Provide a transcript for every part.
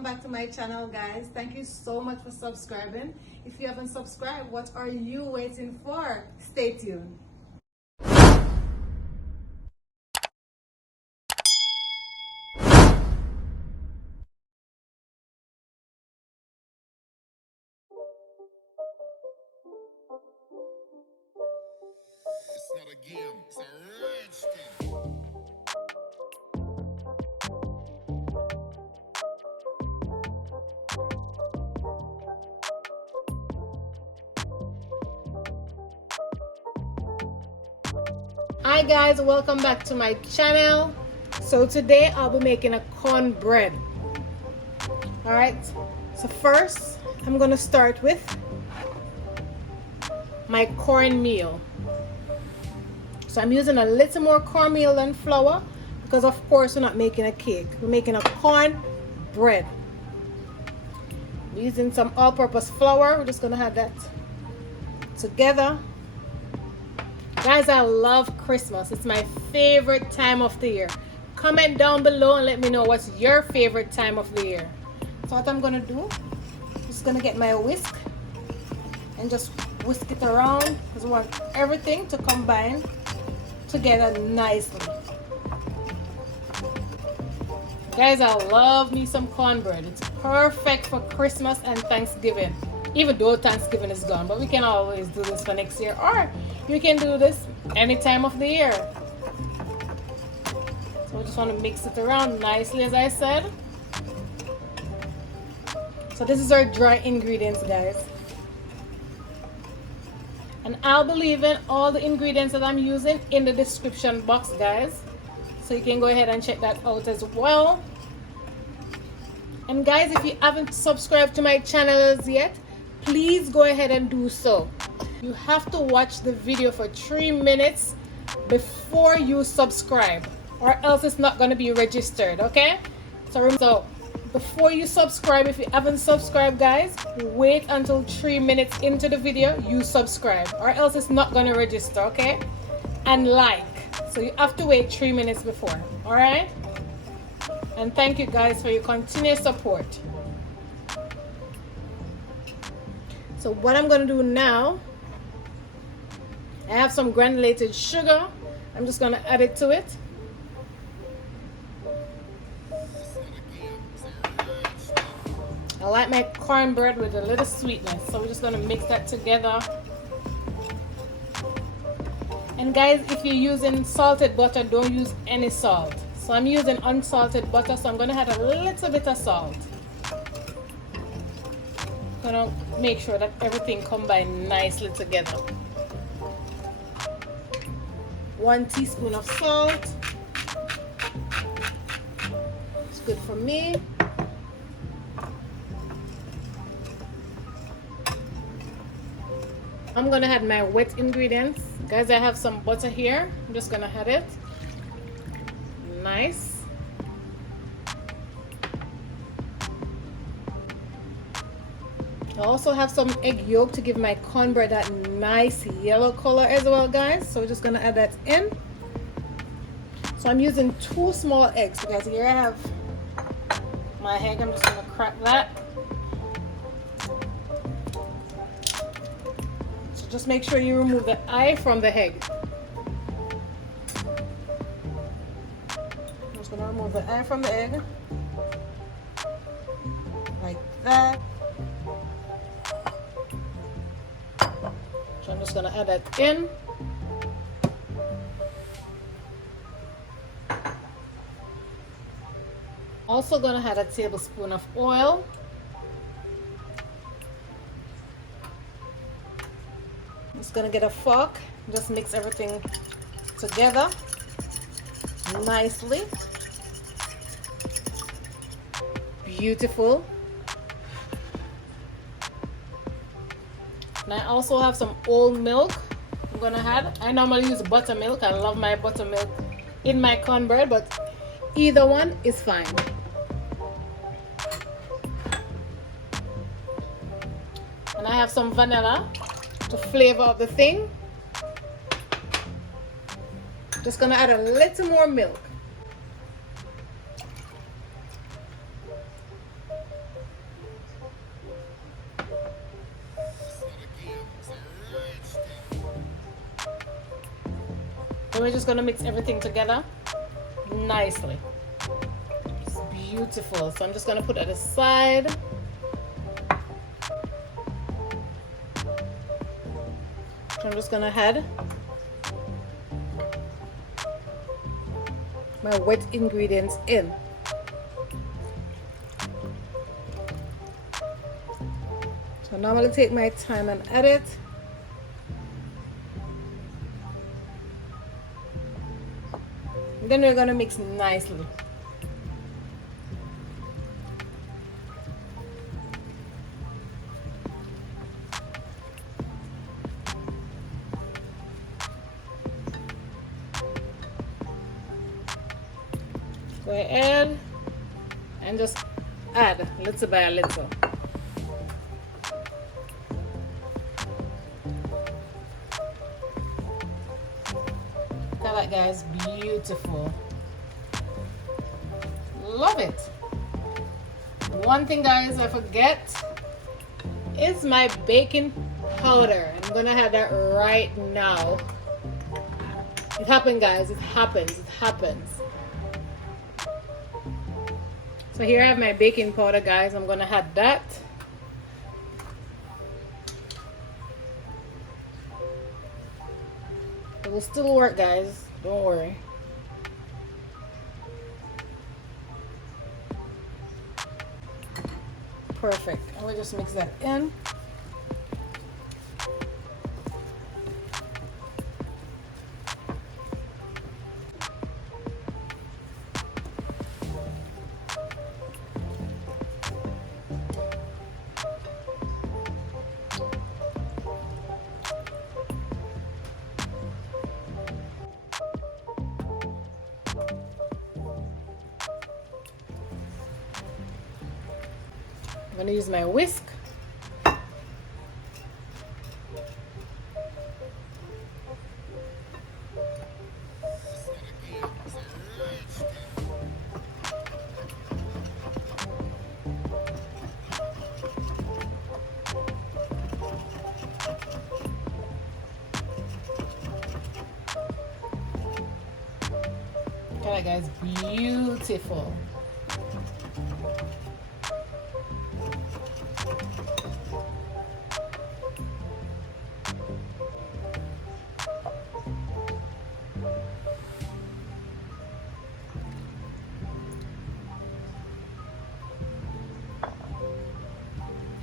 welcome back to my channel, guys. Thank you so much for subscribing. If you haven't subscribed, what are you waiting for? Stay tuned. It's not a game, it's a rich thing. Hi guys, welcome back to my channel. So today I'll be making a cornbread. All right, so first I'm gonna start with my cornmeal. So I'm using a little more cornmeal than flour because of course we're not making a cake, we're making a cornbread. We're using some all-purpose flour. We're just gonna have that together. Guys, I love Christmas. It's my favorite time of the year. Comment down below and let me know what's your favorite time of the year. So what I'm gonna do, just gonna get my whisk and just whisk it around because we want everything to combine together nicely. Guys, I love me some cornbread. It's perfect for Christmas and Thanksgiving. Even though Thanksgiving is gone, but we can always do this for next year, or you can do this any time of the year. So we just want to mix it around nicely, as I said. So this is our dry ingredients, guys. And I'll be leaving all the ingredients that I'm using in the description box, guys. So you can go ahead and check that out as well. And guys, if you haven't subscribed to my channel as yet, please go ahead and do so. You have to watch the video for 3 minutes before you subscribe, or else it's not going to be registered, okay? So before you subscribe, if you haven't subscribed, guys, wait until 3 minutes into the video you subscribe, or else it's not going to register, okay? And like, so you have to wait 3 minutes before. All right, and thank you guys for your continued support. So what I'm going to do now, I have some granulated sugar. I'm just going to add it to it. I like my cornbread with a little sweetness, so we're just going to mix that together. And guys, if you're using salted butter, don't use any salt. So I'm using unsalted butter, so I'm going to add a little bit of salt. I'm going to make sure that everything combines nicely together. 1 teaspoon of salt. It's good for me. I'm going to add my wet ingredients. Guys, I have some butter here. I'm just going to add it. Nice. I also have some egg yolk to give my cornbread that nice yellow color as well, guys. So we're just going to add that in. So I'm using 2 small eggs. So guys, here I have my egg. I'm just going to crack that. So just make sure you remove the eye from the egg. I'm just going to remove the eye from the egg. Like that. So I'm just going to add that in. Also going to add a tablespoon of oil. Just going to get a fork, just mix everything together nicely. Beautiful. And I also have some oat milk I'm gonna add. I normally use buttermilk. I love my buttermilk in my cornbread, but either one is fine. And I have some vanilla to flavor up the thing. Just gonna add a little more milk. we're just gonna mix everything together nicely. It's beautiful. So I'm just gonna put it aside. So I'm just gonna add my wet ingredients in. So I normally take my time and add it. Then we're gonna mix nicely. Go ahead and just add little by little. Look at that, guys, beautiful. Love it. One thing, guys, I forget is my baking powder. I'm gonna have that right now. It happened, guys. It happens. It happens. So here I have my baking powder, guys. I'm gonna add that. It will still work, guys. Don't worry. Perfect. And we'll just mix that in. I'm gonna use my whisk. Look at that, guys, beautiful.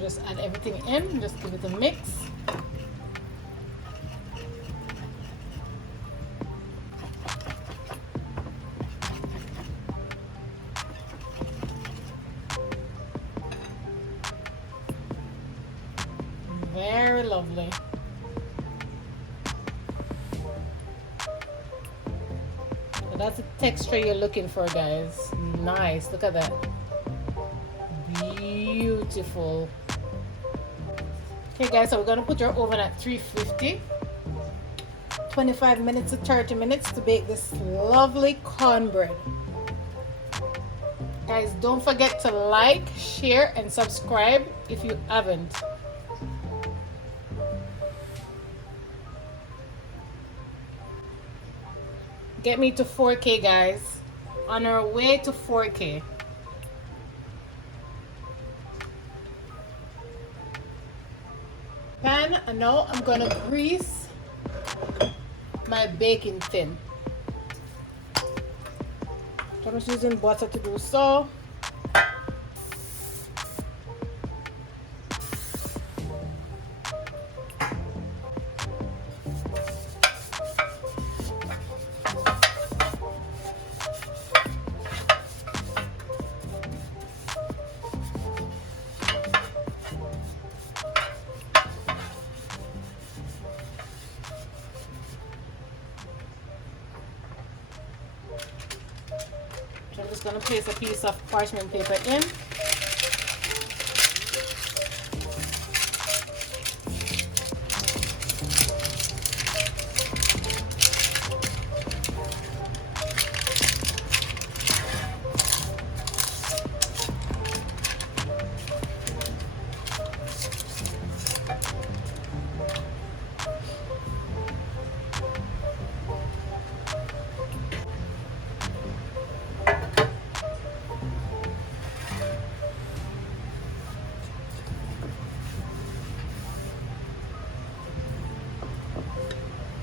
Just add everything in, just give it a mix. Very lovely. So that's the texture you're looking for, guys. Nice, look at that. Beautiful. Okay, guys, so we're gonna put your oven at 350. 25 minutes to 30 minutes to bake this lovely cornbread. Guys, don't forget to like, share, and subscribe if you haven't. Get me to 4K, guys. On our way to 4K. Pan, and now I'm gonna grease my baking tin. So I'm just using butter to do so. So I'm just going to place a piece of parchment paper in.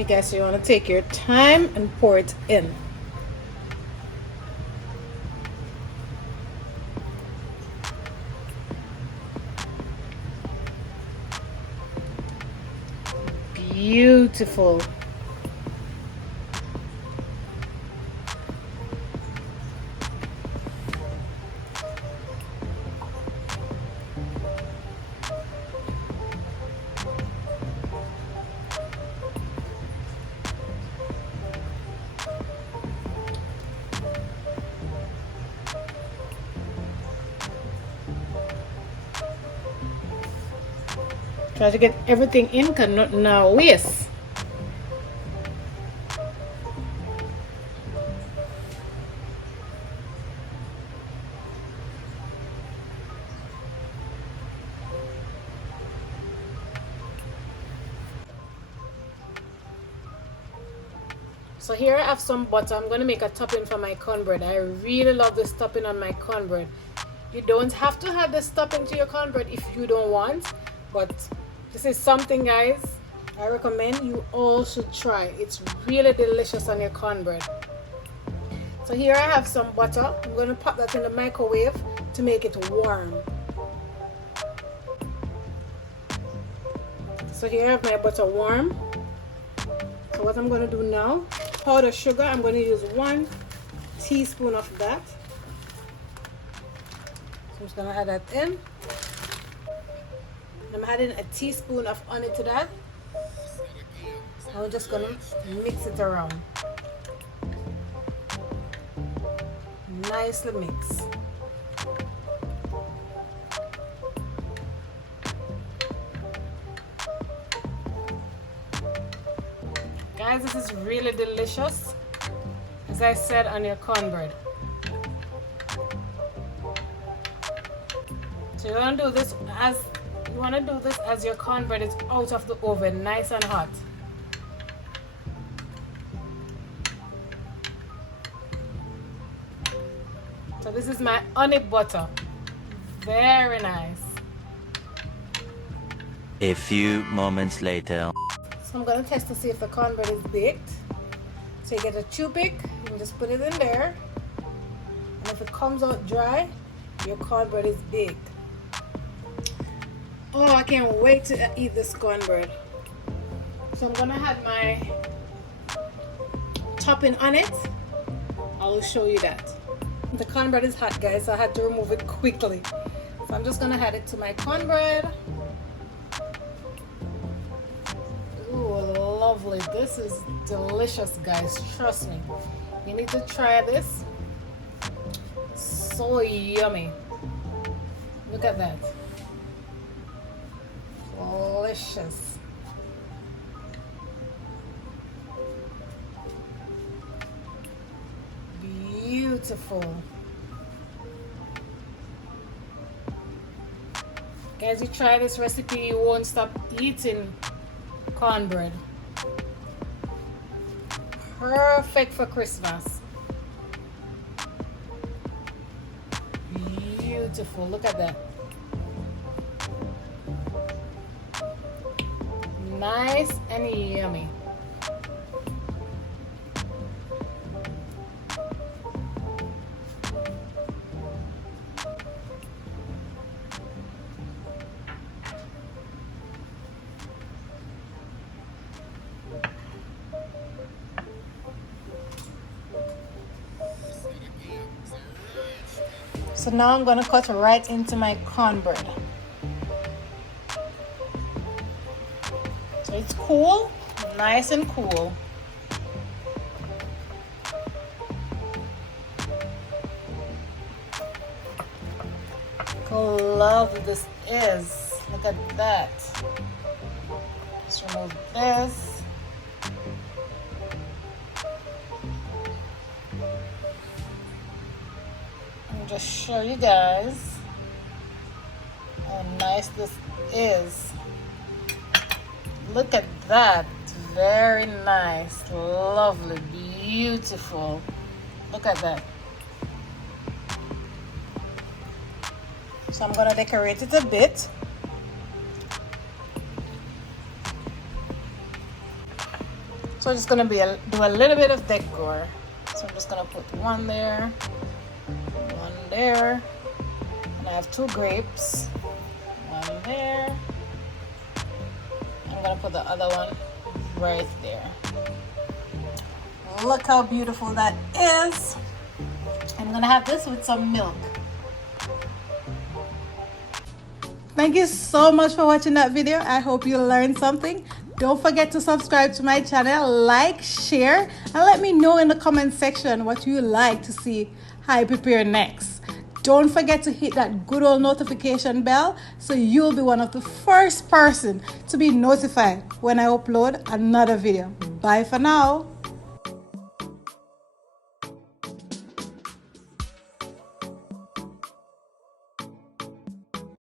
You guys, you want to take your time and pour it in. Beautiful. Try to get everything in, because not now waste. So here I have some butter. I'm going to make a topping for my cornbread. I really love this topping on my cornbread. You don't have to have this topping to your cornbread if you don't want, but this is something, guys, I recommend you all should try. It's really delicious on your cornbread. So here I have some butter. I'm going to pop that in the microwave to make it warm. So here I have my butter warm. So what I'm going to do now, powdered sugar, I'm going to use 1 teaspoon of that. So I'm just going to add that in. I'm adding a teaspoon of honey to that. I'm just going to mix it around. Nicely mix. Guys, this is really delicious, as I said, on your cornbread. So you want to do this as your cornbread is out of the oven, nice and hot. So this is my honey butter. Very nice. A few moments later. So I'm going to test to see if the cornbread is baked. So you get a toothpick, you can just put it in there. And if it comes out dry, your cornbread is baked. Oh, I can't wait to eat this cornbread. So I'm going to add my topping on it. I will show you that. The cornbread is hot, guys, so I had to remove it quickly. So I'm just going to add it to my cornbread. Lovely. This is delicious, guys. Trust me. You need to try this. So yummy. Look at that. Delicious. Beautiful. Guys, you try this recipe, you won't stop eating cornbread. Perfect for Christmas. Beautiful. Look at that. Nice and yummy. So now I'm going to cut right into my cornbread. So it's cool, nice and cool. How lovely this is. Look at that. Let's remove this. Just show you guys how nice this is. Look at that. Very nice, lovely, beautiful. Look at that. So I'm gonna decorate it a bit. So I'm just gonna do a little bit of decor. So I'm just gonna put one there, one there, and I have 2 grapes. One there. I'm gonna put the other one right there. Look how beautiful that is. I'm gonna have this with some milk. Thank you so much for watching that video. I hope you learned something. Don't forget to subscribe to my channel, like, share, and let me know in the comment section what you like to see I prepare next. Don't forget to hit that good old notification bell so you'll be one of the first person to be notified when I upload another video. Bye for now.